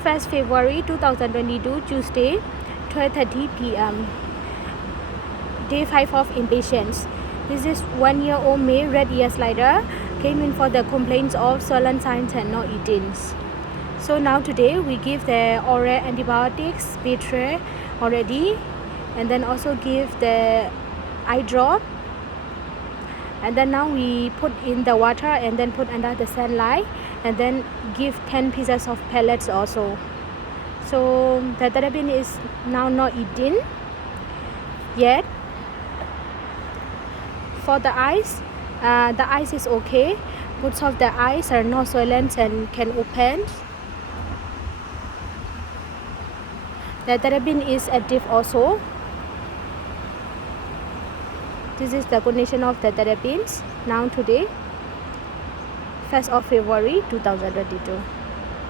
1st February 2022, Tuesday, 12:30 p.m. Day 5 of inpatients. This is 1-year-old male, red ear slider, came in for the complaints of swollen signs and no eating. So now today we give the oral antibiotics, B3 already, and then also give the eye drop, and then now we put in the water and then put under the sunlight, and then give 10 pieces of pellets also. So the therapy is now not eating yet. For the eyes is okay. Most of the eyes are not swollen and can open. The therapy is active also. This is the condition of the therapies now today, 1st of February 2022.